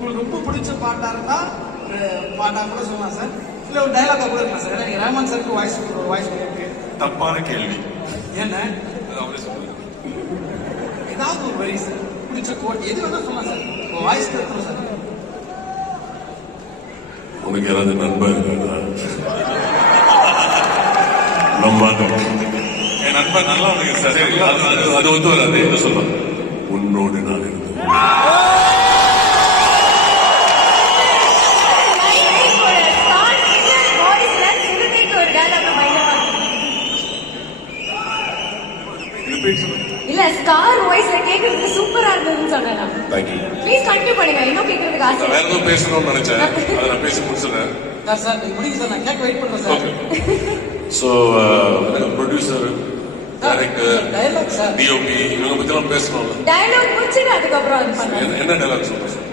உங்களுக்கு ரொம்ப பிடிச்ச பாட்டா இருந்தா ஒரு பாட்டா கூட சொல்லலாம் சார், இல்ல ஒரு டைலாக்கா கூட இருக்கலாம் சார். ஏன்னா ரஹ்மான் சாருக்கு வாய்ஸ் இருக்கு. தப்பான கேள்வி. என்ன அப்படி சொல்லுங்க. ஏதாவது ஒரு வரி சார், பிடிச்ச கோட் எது வேணா சொல்லலாம் சார், உங்க வாய்ஸ் இருக்கணும் சார். உனக்கு யாராவது நண்பன் இருக்காங்களா? நம்பாத என் நண்பன் நல்லா உனக்கு சார். அது ஒத்து வராது. என்ன சொல்லுவாங்க? உன்னோடு நான் இருந்தேன். இல்ல ஸ்டார் வாய்ஸ்ல கேக்குறதுக்கு சூப்பரா இருந்ததுன்னு சொன்னேன். ப்ளீஸ் கண்டினியூ பண்ணுங்க, இன்னும் கேக்குறதுக்கு ஆசை. வேற ஏதோ பேசணும்னு நினைச்சேன், அதை நான் பேசி முடிச்சிடுறேன். சார் முடிங்க சார், நான் கேட்க வெயிட் பண்றேன் sir. So producer, director, dialogue sir, DOP இவங்க பத்தி எல்லாம் பேசணும்ல. டயலாக் முடிச்சுட்டு அதுக்கப்புறம் என்ன டைலாக் சொல்லுங்க?